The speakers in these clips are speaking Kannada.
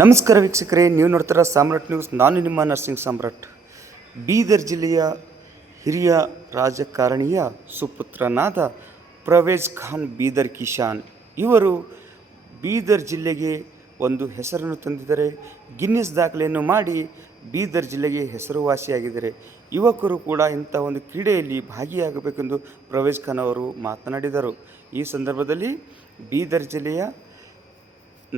ನಮಸ್ಕಾರ ವೀಕ್ಷಕರೇ, ನೀವು ನೋಡ್ತಾರ ಸಾಮ್ರಾಟ್ ನ್ಯೂಸ್. ನಾನು ನಿಮ್ಮ ನರ್ಸಿಂಗ್ ಸಾಮ್ರಾಟ್. ಬೀದರ್ ಜಿಲ್ಲೆಯ ಹಿರಿಯ ರಾಜಕಾರಣಿಯ ಸುಪುತ್ರನಾದ ಪರ್ವೇಜ್ ಖಾನ್ ಬೀದರ್ ಕಿಶಾನ್ ಇವರು ಬೀದರ್ ಜಿಲ್ಲೆಗೆ ಒಂದು ಹೆಸರನ್ನು ತಂದಿದ್ದಾರೆ. ಗಿನ್ನಿಸ್ ದಾಖಲೆಯನ್ನು ಮಾಡಿ ಬೀದರ್ ಜಿಲ್ಲೆಗೆ ಹೆಸರುವಾಸಿಯಾಗಿದ್ದಾರೆ. ಯುವಕರು ಕೂಡ ಇಂಥ ಒಂದು ಕ್ರೀಡೆಯಲ್ಲಿ ಭಾಗಿಯಾಗಬೇಕೆಂದು ಪರ್ವೇಜ್ ಖಾನ್ ಅವರು ಮಾತನಾಡಿದರು. ಈ ಸಂದರ್ಭದಲ್ಲಿ ಬೀದರ್ ಜಿಲ್ಲೆಯ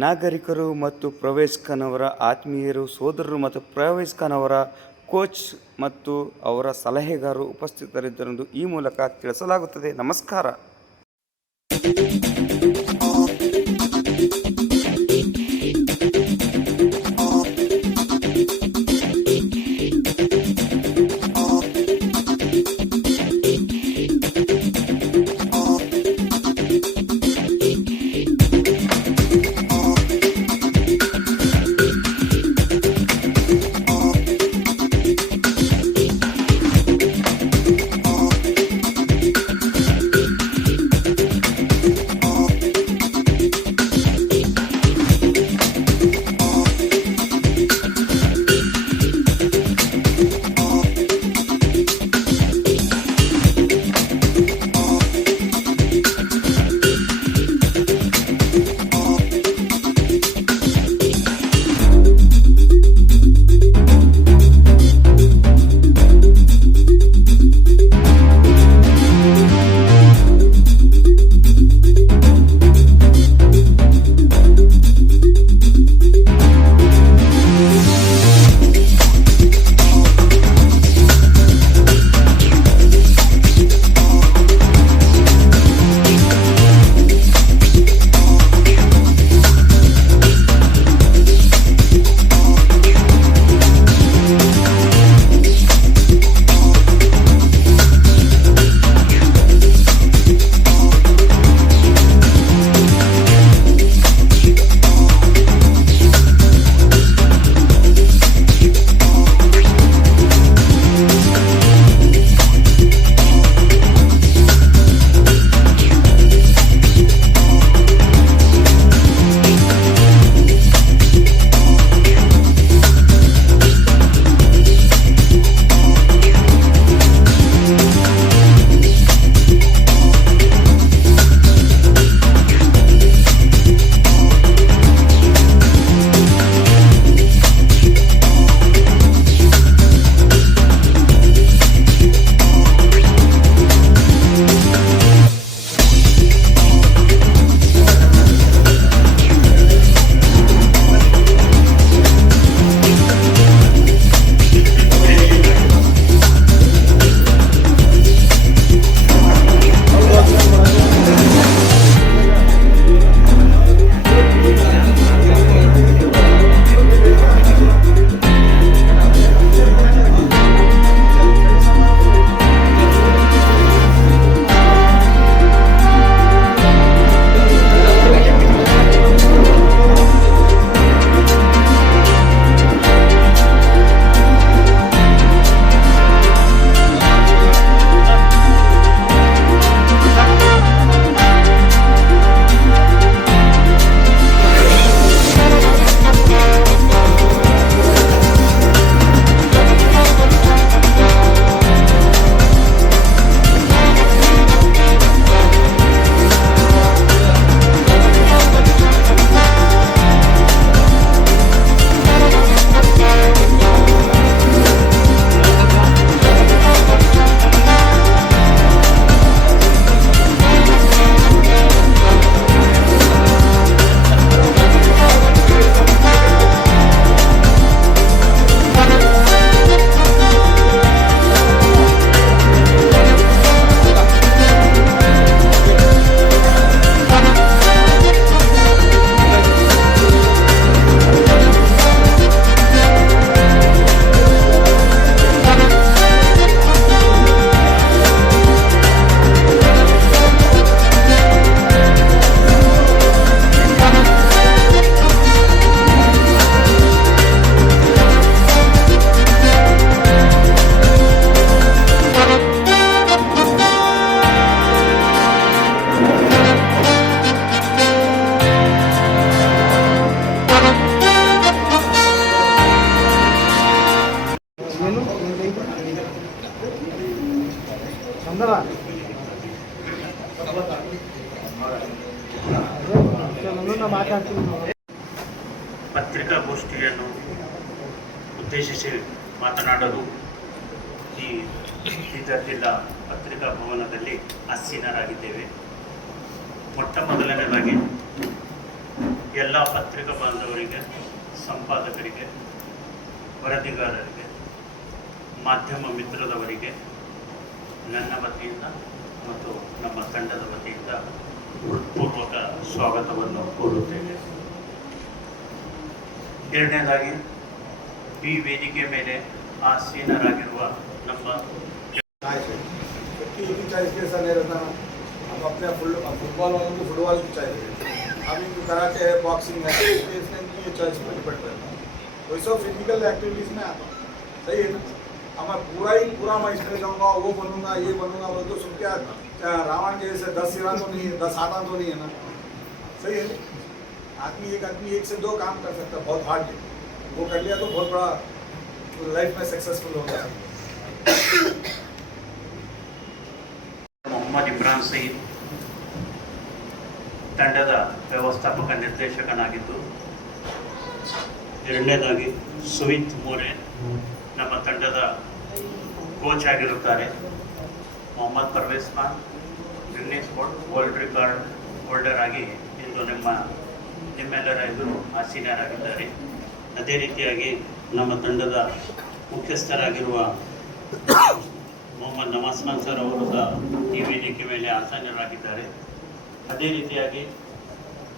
ನಾಗರಿಕರು ಮತ್ತು ಪರ್ವೇಜ್ ಖಾನ್ ಅವರ ಆತ್ಮೀಯರು, ಸೋದರರು ಮತ್ತು ಪರ್ವೇಜ್ ಖಾನ್ ಅವರ ಕೋಚ್ ಮತ್ತು ಅವರ ಸಲಹೆಗಾರರು ಉಪಸ್ಥಿತರಿದ್ದರೆಂದು ಈ ಮೂಲಕ ತಿಳಿಸಲಾಗುತ್ತದೆ. ನಮಸ್ಕಾರ. ಪತ್ರಿಕಾಗೋಷ್ಠಿಯನ್ನು ಉದ್ದೇಶಿಸಿ ಮಾತನಾಡಲು ಈ ಬೀದರ್ ಜಿಲ್ಲಾ ಪತ್ರಿಕಾ ಭವನದಲ್ಲಿ ಆಸೀನರಾಗಿದ್ದೇವೆ. ಮೊಟ್ಟ ಮೊದಲನೇದಾಗಿ ಎಲ್ಲ ಪತ್ರಿಕಾ ಬಾಂಧವರಿಗೆ, ಸಂಪಾದಕರಿಗೆ, ವರದಿಗಾರರಿಗೆ, ಮಾಧ್ಯಮ ಮಿತ್ರದವರಿಗೆ ನನ್ನ ವತಿಯಿಂದ ಮತ್ತು ನಮ್ಮ ತಂಡದ ವತಿಯಿಂದ ಹೃತ್ಪೂರ್ವಕ ಸ್ವಾಗತವನ್ನು ಕೋರುತ್ತೇನೆ. ಎರಡನೇದಾಗಿ ಈ ವೇದಿಕೆ ಮೇಲೆ ಆಸೀನರಾಗಿರುವ ನಮ್ಮ अपने फुटबॉल वालों को फुटबॉल की चाहिए, अभी कराटे है, बॉक्सिंग है, इसमें ये चॉइस पर डिपेंड रहता है. वैसे फिजिकल एक्टिविटीज़ में आता सही है ना. अब मैं पूरा मैं इसमें जाऊँगा, वो बनूंगा, ये बनूंगा, वो तो सुन के रावण के जैसे 10 सिरा तो नहीं है, 10 हाथा तो नहीं है ना. सही है. आदमी एक से दो काम कर सकता है, बहुत हार्ड है. वो कर लिया तो बहुत बड़ा लाइफ में सक्सेसफुल हो गया. ಮೊಹಮ್ಮದ್ ಇಮ್ರಾನ್ ಸಯೀದ್ ತಂಡದ ವ್ಯವಸ್ಥಾಪಕ ನಿರ್ದೇಶಕನಾಗಿದ್ದು, ಎರಡನೇದಾಗಿ ಸುಮಿತ್ ಮೋರೆ ನಮ್ಮ ತಂಡದ ಕೋಚ್ ಆಗಿರುತ್ತಾರೆ. Mohammad Parvez Khan Guinness world record holder ಆಗಿ ಇಂದು ನಿಮ್ಮೆಲ್ಲರ ಎದುರು ಆಸೀನರಾಗಿದ್ದಾರೆ. ಅದೇ ರೀತಿಯಾಗಿ ನಮ್ಮ ತಂಡದ ಮುಖ್ಯಸ್ಥರಾಗಿರುವ ಮೊಹಮ್ಮದ್ ನವಾಜ್ ಖಾನ್ ಸರ್ ಅವರು ಸಹ ಈ ವೇದಿಕೆ ಮೇಲೆ ಆಸೀನರಾಗಿದ್ದಾರೆ. ಅದೇ ರೀತಿಯಾಗಿ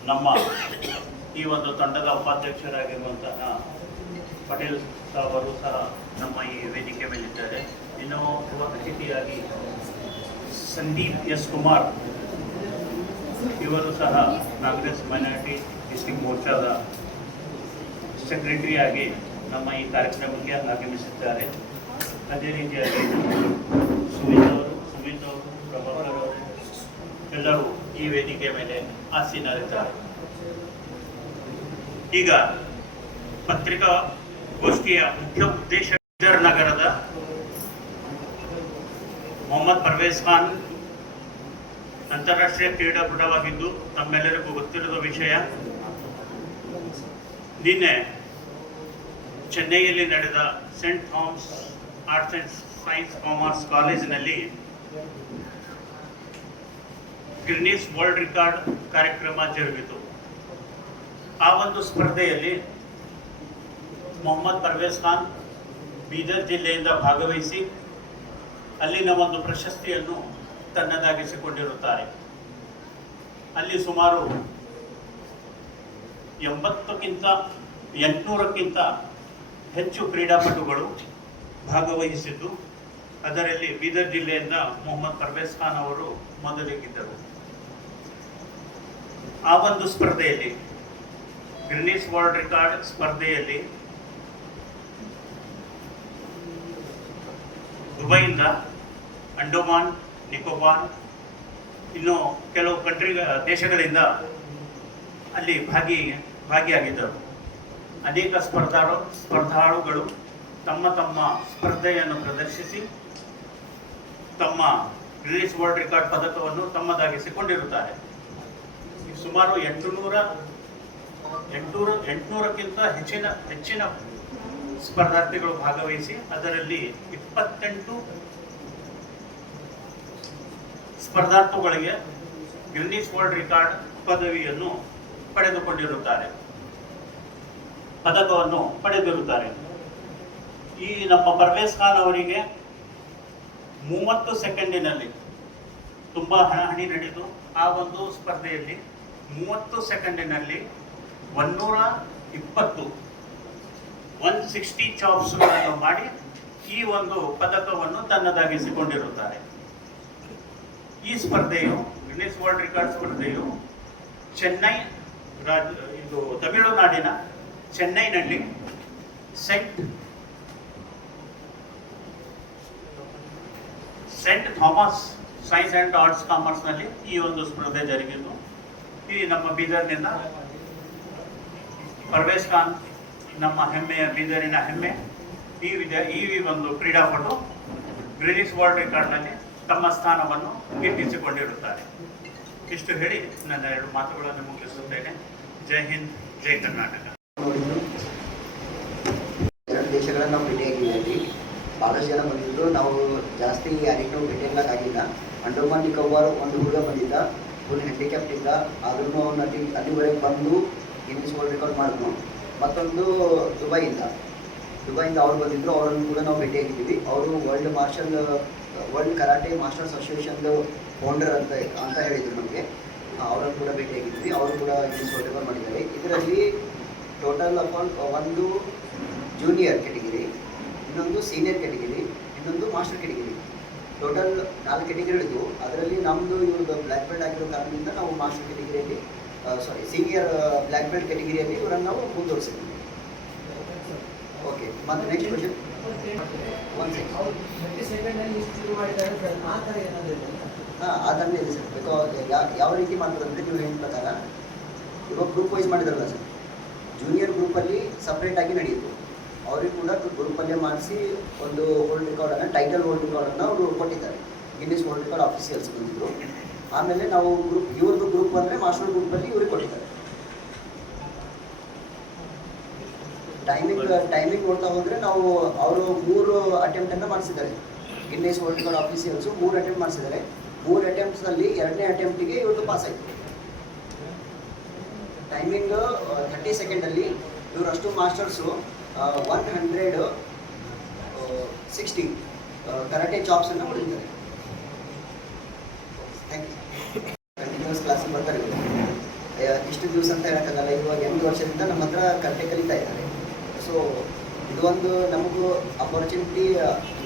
ನಮ್ಮ ಈ ಒಂದು ತಂಡದ ಉಪಾಧ್ಯಕ್ಷರಾಗಿರುವಂತಹ ಪಟೇಲ್ ಅವರು ಸಹ ನಮ್ಮ ಈ ವೇದಿಕೆ ಮೇಲಿದ್ದಾರೆ. ಇನ್ನು ಯುವ ಅತಿಥಿಯಾಗಿ ಸಂದೀಪ್ ಎಸ್ ಕುಮಾರ್ ಇವರು ಸಹ ಕಾಂಗ್ರೆಸ್ ಮೈನಾರಿಟಿ ಡಿಸ್ಟ್ರಿಕ್ಟ್ ಮೋರ್ಚಾದ ಸೆಕ್ರೆಟರಿಯಾಗಿ ನಮ್ಮ ಈ ಕಾರ್ಯಕ್ರಮಕ್ಕೆ ಆಗಮಿಸಿದ್ದಾರೆ. ಅದೇ ರೀತಿಯಾಗಿ ಸುಮಿತ್ ಅವರು, ಪ್ರಭಾಕರ್ ಅವರು ಎಲ್ಲರೂ ಈ ವೇದಿಕೆ ಮೇಲೆ ಆಸೀನರಿದ್ದಾರೆ. ಈಗ ಪತ್ರಿಕಾಗೋಷ್ಠಿಯ ಮುಖ್ಯ ಉದ್ದೇಶ ಬೀದರ್ ನಗರದ ಮೊಹಮ್ಮದ್ ಪರ್ವೇಸ್ ಖಾನ್ ಅಂತಾರಾಷ್ಟ್ರೀಯ ಕ್ರೀಡಾಪಟುವಾಗಿದ್ದು ತಮ್ಮೆಲ್ಲರಿಗೂ ಗೊತ್ತಿರುವ ವಿಷಯ. ನಿನ್ನೆ ಚೆನ್ನೈಯಲ್ಲಿ ನಡೆದ saint Thomas arts and science commerce ಕಾಲೇಜಿನಲ್ಲಿ ಗಿನ್ನಿಸ್ ವರ್ಲ್ಡ್ ರೆಕಾರ್ಡ್ ಕಾರ್ಯಕ್ರಮ ಜರುಗಿತು. ಆ ಒಂದು ಸ್ಪರ್ಧೆಯಲ್ಲಿ ಮೊಹಮ್ಮದ್ ಪರ್ವೇಸ್ ಖಾನ್ ಬೀದರ್ ಜಿಲ್ಲೆಯಿಂದ ಭಾಗವಹಿಸಿ ಅಲ್ಲಿನ ಒಂದು ಪ್ರಶಸ್ತಿಯನ್ನು ತನ್ನದಾಗಿಸಿಕೊಂಡಿರುತ್ತಾರೆ. ಅಲ್ಲಿ ಸುಮಾರು 800ಕ್ಕಿಂತ ಹೆಚ್ಚು ಕ್ರೀಡಾಪಟುಗಳು ಭಾಗವಹಿಸಿದ್ದು, ಅದರಲ್ಲಿ ಬೀದರ್ ಜಿಲ್ಲೆಯಿಂದ ಮೊಹಮ್ಮದ್ ಪರ್ವೇಸ್ ಖಾನ್ ಅವರು ಮೊದಲಿಗಿದ್ದರು. ಆ ಒಂದು ಸ್ಪರ್ಧೆಯಲ್ಲಿ ಗಿನ್ನಿಸ್ ವರ್ಲ್ಡ್ ರೆಕಾರ್ಡ್ ಸ್ಪರ್ಧೆಯಲ್ಲಿ ದುಬೈಯಿಂದ, ಅಂಡಮಾನ್ ನಿಕೋಬಾರ್, ಇನ್ನು ಕೆಲವು ದೇಶಗಳಿಂದ ಅಲ್ಲಿ ಭಾಗಿಯಾಗಿದ್ದರು. ಅನೇಕ ಸ್ಪರ್ಧಾಳುಗಳು ತಮ್ಮ ಸ್ಪರ್ಧೆಯನ್ನು ಪ್ರದರ್ಶಿಸಿ ತಮ್ಮ ಗಿನ್ನಿಸ್ ವರ್ಲ್ಡ್ ರೆಕಾರ್ಡ್ ಪದಕವನ್ನು ತಮ್ಮದಾಗಿಸಿಕೊಂಡಿರುತ್ತಾರೆ. ಸುಮಾರು 800ಕ್ಕಿಂತ ಹೆಚ್ಚಿನ ಸ್ಪರ್ಧಾರ್ಥಿಗಳು ಭಾಗವಹಿಸಿ ಅದರಲ್ಲಿ 28 ಸ್ಪರ್ಧಾರ್ಥಿಗಳಿಗೆ ಗಿನ್ನಿಸ್ ವರ್ಲ್ಡ್ ರೆಕಾರ್ಡ್ ಪದಕವನ್ನು ಪಡೆದಿರುತ್ತಾರೆ. ಈ ನಮ್ಮ ಪರ್ವೇಸ್ ಖಾನ್ ಅವರಿಗೆ 30 ಸೆಕೆಂಡಿನಲ್ಲಿ ತುಂಬಾ ಹಣಾಹಣಿ ನಡೆದು ಆ ಒಂದು ಸ್ಪರ್ಧೆಯಲ್ಲಿ 30 ಸೆಕೆಂಡಿನಲ್ಲಿ 160 ಚಾಪ್ಸ್ಗಳನ್ನು ಮಾಡಿ ಈ ಒಂದು ಪದಕವನ್ನು ತನ್ನದಾಗಿಸಿಕೊಂಡಿರುತ್ತಾರೆ. ಈ ಸ್ಪರ್ಧೆಯು ಗಿನ್ನಿಸ್ ವರ್ಲ್ಡ್ ರೆಕಾರ್ಡ್ ಸ್ಪರ್ಧೆಯು ತಮಿಳುನಾಡಿನ ಚೆನ್ನೈನಲ್ಲಿ saint Thomas science and arts ಕಾಮರ್ಸ್ನಲ್ಲಿ ಈ ಒಂದು ಸ್ಪರ್ಧೆ ಜರುಗಿದ್ದು, ಈ ನಮ್ಮ ಬೀದರ್ನಿಂದ ಪರ್ವೇಸ್ ಖಾನ್ ನಮ್ಮ ಹೆಮ್ಮೆಯ ಬೀದರಿನ ಹೆಮ್ಮೆ. ಈ ಒಂದು ಕ್ರೀಡಾಪಟು ಗಿನ್ನಿಸ್ ವರ್ಲ್ಡ್ ರೆಕಾರ್ಡ್ನಲ್ಲಿ ತಮ್ಮ ಸ್ಥಾನವನ್ನು ಗಿಟ್ಟಿಸಿಕೊಂಡಿರುತ್ತಾರೆ. ಇಷ್ಟು ಹೇಳಿ ನನ್ನ ಎರಡು ಮಾತುಗಳನ್ನು ಮುಗಿಸುತ್ತೇನೆ. ಜೈ ಹಿಂದ್, ಜೈ ಕರ್ನಾಟಕ. ನೋಡಿದ್ರು ಎರಡು ದೇಶಗಳನ್ನು ನಾವು ಭೇಟಿಯಾಗಿದ್ದೀವಿ ಅಲ್ಲಿ. ಭಾಳಷ್ಟು ಜನ ಬಂದಿದ್ರು. ನಾವು ಜಾಸ್ತಿ ಯಾರಿಗೆ ನಾವು ಭೇಟಿಯಾಗಲಿಲ್ಲ. ಅಂಡಮಾನ್ ನಿಕೋಬಾರ್ ಒಂದು ಹುಡುಗ ಬಂದಿದ್ದ, ಫುಲ್ ಹ್ಯಾಂಡಿಕ್ಯಾಪ್ಟ್ ಇದ್ದ, ಆದ್ರೂ ಅವನು ಅಲ್ಲಿವರೆಗೆ ಬಂದು ಗಿನ್ನಿಸ್ ವರ್ಲ್ಡ್ ರೆಕಾರ್ಡ್ ಮಾಡಿದ್ನು. ಮತ್ತೊಂದು ದುಬೈಯಿಂದ ಅವ್ರು ಬಂದಿದ್ದರು. ಅವರನ್ನು ಕೂಡ ನಾವು ಭೇಟಿಯಾಗಿದ್ದೀವಿ. ಅವರು ವರ್ಲ್ಡ್ ಕರಾಟೆ ಮಾಸ್ಟರ್ಸ್ ಅಸೋಸಿಯೇಷನ್ದು ಫೌಂಡರ್ ಅಂತ ಹೇಳಿದರು ನಮಗೆ. ಅವರನ್ನು ಕೂಡ ಭೇಟಿಯಾಗಿದ್ವಿ. ಅವರು ಕೂಡ ಗಿನ್ನಿಸ್ ವರ್ಲ್ಡ್ ರೆಕಾರ್ಡ್ ಮಾಡಿದ್ದಾರೆ. ಇದರಲ್ಲಿ ಟೋಟಲ್ ಒಂದು ಜೂನಿಯರ್ ಕೆಟಗಿರಿ, ಇನ್ನೊಂದು ಸೀನಿಯರ್ ಕೆಟಗಿರಿ, ಇನ್ನೊಂದು ಮಾಸ್ಟರ್ ಕೆಟಗಿರಿ, ಟೋಟಲ್ 4 ಕೆಟಗಿರಿಗಳಿದ್ವು. ಅದರಲ್ಲಿ ನಮ್ಮದು ಇವ್ರದ್ದು ಬ್ಲ್ಯಾಕ್ ಬೆಲ್ಟ್ ಆಗಿರೋ ಕಾರಣದಿಂದ ನಾವು ಮಾಸ್ಟರ್ ಕೆಟಗಿರಿಯಲ್ಲಿ ಸೀನಿಯರ್ ಬ್ಲ್ಯಾಕ್ ಬೆಲ್ಟ್ ಕೆಟಗಿರಿಯಲ್ಲಿ ಇವರನ್ನು ನಾವು ಮುಂದುವರಿಸಿದ್ವಿ. ಓಕೆ, ಮತ್ತು ನೆಕ್ಸ್ಟ್ ಕ್ವಶನ್. ಹಾಂ, ಆ ಥರನೇ ಇದೆ ಸರ್. ಬಿಕಾಸ್ ಯಾವ ರೀತಿ ಮಾಡ್ತದಂದರೆ ನೀವು ಹೇಳಿದ ಪ್ರಕಾರ ಇವಾಗ ಗ್ರೂಪ್ ವೈಸ್ ಮಾಡಿದ್ರಲ್ಲ ಸರ್, ಜೂನಿಯರ್ ಗ್ರೂಪಲ್ಲಿ ಸಪ್ರೇಟಾಗಿ ನಡೆಯಿತು. ಅವ್ರಿಗೆ ಕೂಡ ಗ್ರೂಪಲ್ಲೇ ಮಾಡಿಸಿ ಒಂದು ವರ್ಲ್ಡ್ ರೆಕಾರ್ಡನ್ನು, ಟೈಟಲ್ ವರ್ಲ್ಡ್ ರೆಕಾರ್ಡನ್ನು ಅವರು ಕೊಟ್ಟಿದ್ದಾರೆ. ಗಿನ್ನಿಸ್ ವರ್ಲ್ಡ್ ರೆಕಾರ್ಡ್ ಆಫೀಸಿಯಲ್ಸ್ ಬಂದಿದ್ರು. ಆಮೇಲೆ ನಾವು ಇವ್ರದ್ದು ಗ್ರೂಪ್ ಅಂದರೆ ಮಾಸ್ಟರ್ ಗ್ರೂಪಲ್ಲಿ ಇವ್ರಿಗೆ ಕೊಟ್ಟಿದ್ದಾರೆ. ಟೈಮಿಂಗ್ ನೋಡ್ತಾ ಹೋದರೆ ನಾವು ಅವರು 3 ಅಟೆಂಪ್ಟನ್ನು ಮಾಡಿಸಿದ್ದಾರೆ. Guinness world record officials 3 attempt ಮಾಡಿಸಿದ್ದಾರೆ. 3 ಅಟೆಂಪ್ಟ್ಸಲ್ಲಿ 2ನೇ ಅಟೆಂಪ್ಟಿಗೆ ಇವ್ರದ್ದು ಪಾಸ್ ಆಯಿತು. ಟೈಮಿಂಗ್ 30 ಸೆಕೆಂಡಲ್ಲಿ ಇವರಷ್ಟು ಮಾಸ್ಟರ್ಸು 160 ಕರಾಟೆ ಚಾಪ್ಸನ್ನು ಹೊಡಿತಾರೆ. Thank you. ಕಂಟಿನ್ಯೂಸ್ ಕ್ಲಾಸಿಗೆ ಬರ್ತಾರೆ. ಇಷ್ಟು ದಿವಸ ಅಂತ ಹೇಳೋಕ್ಕಾಗಲ್ಲ. ಇವಾಗ 8 ವರ್ಷದಿಂದ ನಮ್ಮ ಹತ್ರ ಕರಾಟೆ ಕಲಿತಾ ಇದ್ದಾರೆ. ಸೊ ಇದೊಂದು ನಮಗೂ ಅಪರ್ಚುನಿಟಿ.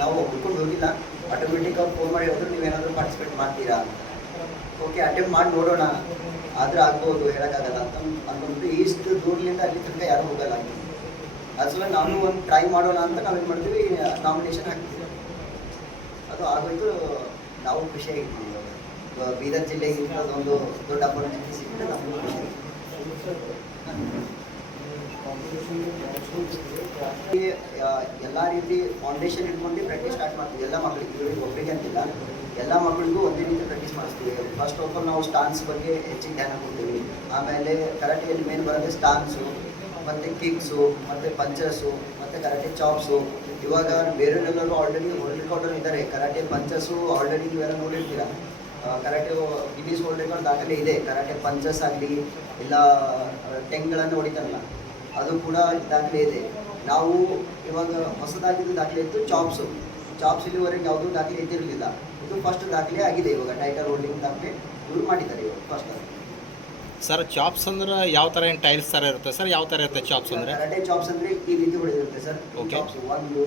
ನಾವು ಹುಡ್ಕೊಂಡು ಹೋಗಿಲ್ಲ. ಆಟೋಮೆಟಿಕ್ ಅವ್ರು ಫೋನ್ ಮಾಡಿ ಹೇಳಿದ್ರು, ನೀವೇನಾದರೂ ಪಾರ್ಟಿಸಿಪೇಟ್ ಮಾಡ್ತೀರಾ? ಓಕೆ, ಅಟೆಂಪ್ಟ್ ಮಾಡಿ ನೋಡೋಣ, ಆದರೆ ಆಗ್ಬೋದು, ಹೇಳೋಕ್ಕಾಗಲ್ಲ ಅಂತ ಅಂದ್ಕೊಂಡು ಇಷ್ಟು ದೂರದಿಂದ ಅಲ್ಲಿ ತನಕ ಯಾರೂ ಹೋಗಲ್ಲ. ಅಸಲ ನಾವು ಒಂದು ಟ್ರೈ ಮಾಡೋಣ ಅಂತ ನಾವೇನು ಮಾಡ್ತೀವಿ, ನಾಮಿನೇಷನ್ ಹಾಕ್ತೀವಿ. ಅದು ಆಗೋಯ್ತು. ನಾವು ಖುಷಿಯಾಗಿರ್ತೀವಿ. ಬೀದರ್ ಜಿಲ್ಲೆಗೆ ಅದೊಂದು ದೊಡ್ಡ ಅಪರ್ಚುನಿಟಿ ಸಿಕ್ಕಿದ್ರೆ ನಮಗೂ ಖುಷಿ. ಎಲ್ಲ ರೀತಿ ಫೌಂಡೇಶನ್ ಇಟ್ಕೊಂಡು ಪ್ರಾಕ್ಟೀಸ್ ಸ್ಟಾರ್ಟ್ ಮಾಡ್ತೀವಿ ಎಲ್ಲ ಮಕ್ಕಳಿಗೆ. ಇವ್ರಿಗೆ ಒಬ್ಬರಿಗೆ ಅಂತಿಲ್ಲ, ಎಲ್ಲ ಮಕ್ಕಳಿಗೂ ಒಂದೇ ರೀತಿ ಪ್ರಾಕ್ಟೀಸ್ ಮಾಡಿಸ್ತೀವಿ. ಫಸ್ಟ್ ಆಫ್ ಆಲ್ ನಾವು ಸ್ಟಾನ್ಸ್ ಬಗ್ಗೆ ಹೆಚ್ಚಿಗೆ ಧ್ಯಾನ ಕೊಡ್ತೀವಿ. ಆಮೇಲೆ ಕರಾಟೆಯಲ್ಲಿ ಮೇನ್ ಬರೋದೇ ಸ್ಟಾನ್ಸು, ಮತ್ತು ಕಿಕ್ಸು, ಮತ್ತು ಪಂಚಸ್ಸು, ಮತ್ತು ಕರಾಟೆ ಚಾಪ್ಸು. ಇವಾಗ ಬೇರೆಯವರೆಲ್ಲರೂ ಆಲ್ರೆಡಿ ವರ್ಲ್ಡ್ ರೆಕಾರ್ಡರ್ ಇದ್ದಾರೆ. ಕರಾಟೆ ಪಂಚಸ್ಸು ಆಲ್ರೆಡಿ ನೀವೆಲ್ಲ ನೋಡಿರ್ತೀರ. ಕರಾಟೆ ಗಿನ್ನಿಸ್ ವರ್ಲ್ಡ್ ರೆಕಾರ್ಡ್ ದಾಖಲೆ ಇದೆ. ಕರಾಟೆ ಪಂಚಸ್ ಆಗಲಿ ಇಲ್ಲ ಟೆಂಗ್ಗಳನ್ನು ಹೊಡಿತಾರಲ್ಲ, ಅದು ಕೂಡ ದಾಖಲೆ ಇದೆ. ನಾವು ಇವಾಗ ಹೊಸದಾಗಿದ್ದು ದಾಖಲೆ ಇತ್ತು ಚಾಪ್ಸ್ ಇಲ್ಲಿವರೆಗೆ ಯಾವುದೂ ದಾಖಲೆ ಇದ್ದಿರಲಿಲ್ಲ. ಇದು ಫಸ್ಟ್ ದಾಖಲೆ ಆಗಿದೆ. ಇವಾಗ ಟೈಟಲ್ ಹೋಲ್ಡಿಂಗ್ ದಾಖಲೆ ಇವರು ಮಾಡಿದ್ದಾರೆ ಇವಾಗ ಫಸ್ಟ್. ಸರ್ ಚಾಪ್ಸ್ ಅಂದ್ರೆ ಯಾವ ಥರ ಏನು ಟೈಲ್ಸ್ ಥರ ಇರುತ್ತೆ ಸರ್? ಯಾವ ಥರ ಇರುತ್ತೆ ಚಾಪ್ಸ್ ಅಂದರೆ? ಕರಾಟೆ ಚಾಪ್ಸ್ ಅಂದರೆ ಈ ರೀತಿ ಹೊಡೆದಿರುತ್ತೆ ಸರ್. ಓಕೆ. Chops 1 2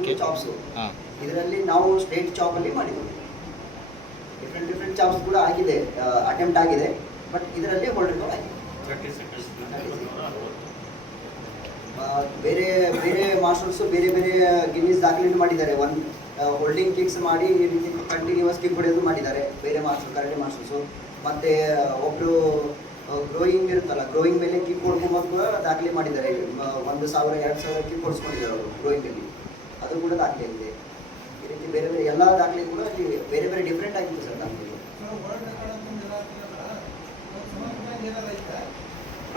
3 chops. ಹಾಂ, ಇದರಲ್ಲಿ ನಾವು ಸ್ಟ್ರೇಟ್ ಚಾಪಲ್ಲಿ ಮಾಡಿದ್ದೀವಿ. ಡಿಫ್ರೆಂಟ್ ಚಾಪ್ಸ್ ಕೂಡ ಆಗಿದೆ, ಅಟೆಂಪ್ಟ್ ಆಗಿದೆ. ಬಟ್ ಇದರಲ್ಲಿ ವರ್ಲ್ಡ್ ರೆಕಾರ್ಡ್ ಆಗಿದೆ. 30 ಸೆಕೆಂಡ್ಸ್. ಬೇರೆ ಮಾಸ್ಟರ್ಸು ಬೇರೆ ಗಿನ್ನಿಸ್ ದಾಖಲೆಯನ್ನು ಮಾಡಿದ್ದಾರೆ. ಹೋಲ್ಡಿಂಗ್ ಕಿಕ್ಸ್ ಮಾಡಿ ಈ ರೀತಿ ಕಂಟಿನ್ಯೂಸ್ ಕಿಕ್ ಹೊಡೆಯೋದು ಮಾಡಿದ್ದಾರೆ ಬೇರೆ ಕರಾಟೆ ಮಾಸ್ಟರ್ಸು. ಮತ್ತು ಒಬ್ಬರು ಗ್ರೋಯಿಂಗ್ ಇರುತ್ತಲ್ಲ, ಗ್ರೋಯಿಂಗ್ ಮೇಲೆ ಕಿಕ್ ಹೊಡ್ಕೊಂಬೋದು ಕೂಡ ದಾಖಲೆ ಮಾಡಿದ್ದಾರೆ. 1000 2000 ಕಿಕ್ ಹೊಡ್ಸ್ಕೊಂಡಿದ್ದಾರೆ ಅವರು ಗ್ರೋಯಿಂಗಲ್ಲಿ. ಅದು ಕೂಡ ದಾಖಲೆ ಇದೆ. ಈ ರೀತಿ ಬೇರೆ ಎಲ್ಲ ದಾಖಲೆ ಕೂಡ ಅಲ್ಲಿ ಬೇರೆ ಡಿಫ್ರೆಂಟ್ ಆಗಿತ್ತು ಸರ್ ದಾಖಲೆ.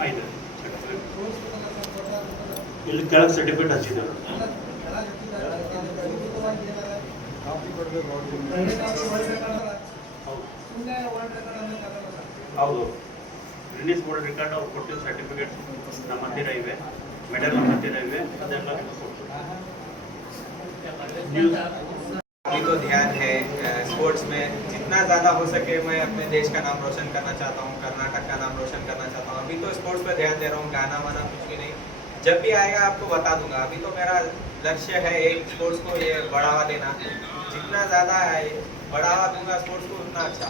ಆಯ್ತು, ಇಲ್ಲಿ ಕೆಳಗೆ ಸರ್ಟಿಫಿಕೇಟ್ ಹಚ್ಚಿದ್ದಾರೆ. ಹೌದು, ಗಿನ್ನಿಸ್ ವರ್ಲ್ಡ್ ರೆಕಾರ್ಡ್ ಅವ್ರು ಕೊಟ್ಟಿರೋ ಸರ್ಟಿಫಿಕೇಟ್ ನಮ್ಮ ಹತ್ತಿರ ಇವೆ, ಮೆಡಲ್ ನಮ್ಮ ಹತ್ತಿರ ಇವೆ, ಅದೆಲ್ಲ अभी तो ध्यान है स्पोर्ट्स में जितना ज़्यादा हो सके मैं अपने देश का नाम रोशन करना चाहता हूँ, कर्नाटक का नाम रोशन करना चाहता हूँ. अभी तो स्पोर्ट्स पे ध्यान दे रहा हूँ, गाना वाना कुछ भी नहीं. जब भी आएगा आपको बता दूंगा. अभी तो मेरा लक्ष्य है एक स्पोर्ट्स को ये बढ़ावा देना. जितना ज़्यादा बढ़ावा दूंगा स्पोर्ट्स को उतना अच्छा.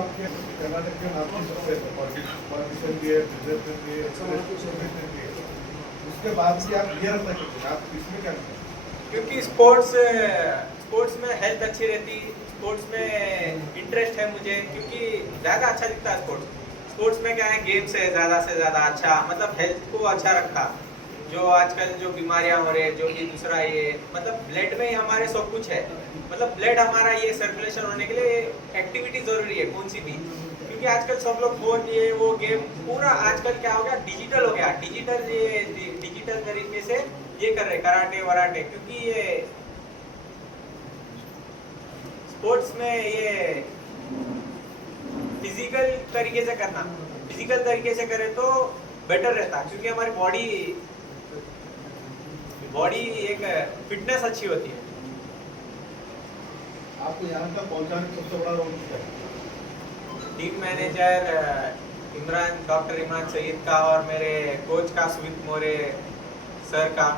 आपके कर्नाटक के नाम से पॉलिटिशियन भी है, बिजनेसमैन भी है, उसके बाद भी आप क्लियर तक आप इसमें क्या करते हैं? क्योंकि स्पोर्ट्स में हेल्थ अच्छी रहती, स्पोर्ट्स में इंटरेस्ट है मुझे, क्योंकि ज़्यादा अच्छा दिखता है स्पोर्ट्स में क्या है, गेम्स है ज़्यादा से ज़्यादा अच्छा, मतलब हेल्थ को अच्छा रखता. जो आजकल जो बीमारियां हो रही है, जो कि दूसरा ये मतलब ब्लड में ही हमारे सब कुछ है। मतलब ब्लड हमारा ये सर्कुलेशन होने के लिए एक्टिविटी जरूरी है कौन सी भी, क्योंकि आजकल सब लोग फोन ये वो गेम पूरा आजकल क्या हो गया, डिजिटल हो गया। डिजिटल तरीके से ये कर रहे कराटे वराटे, क्योंकि ये स्पोर्ट्स में ये फिजिकल तरीके से करना, फिजिकल तरीके से करें तो बेटर रहता, क्योंकि हमारी बॉडी एक फिटनेस अच्छी होती है। आपको यहाँ तक पहुँचाने में सबसे बड़ा रोल क्या है? Team manager doctor Imran Saeed का और मेरे कोच का सुमित मोरे सर का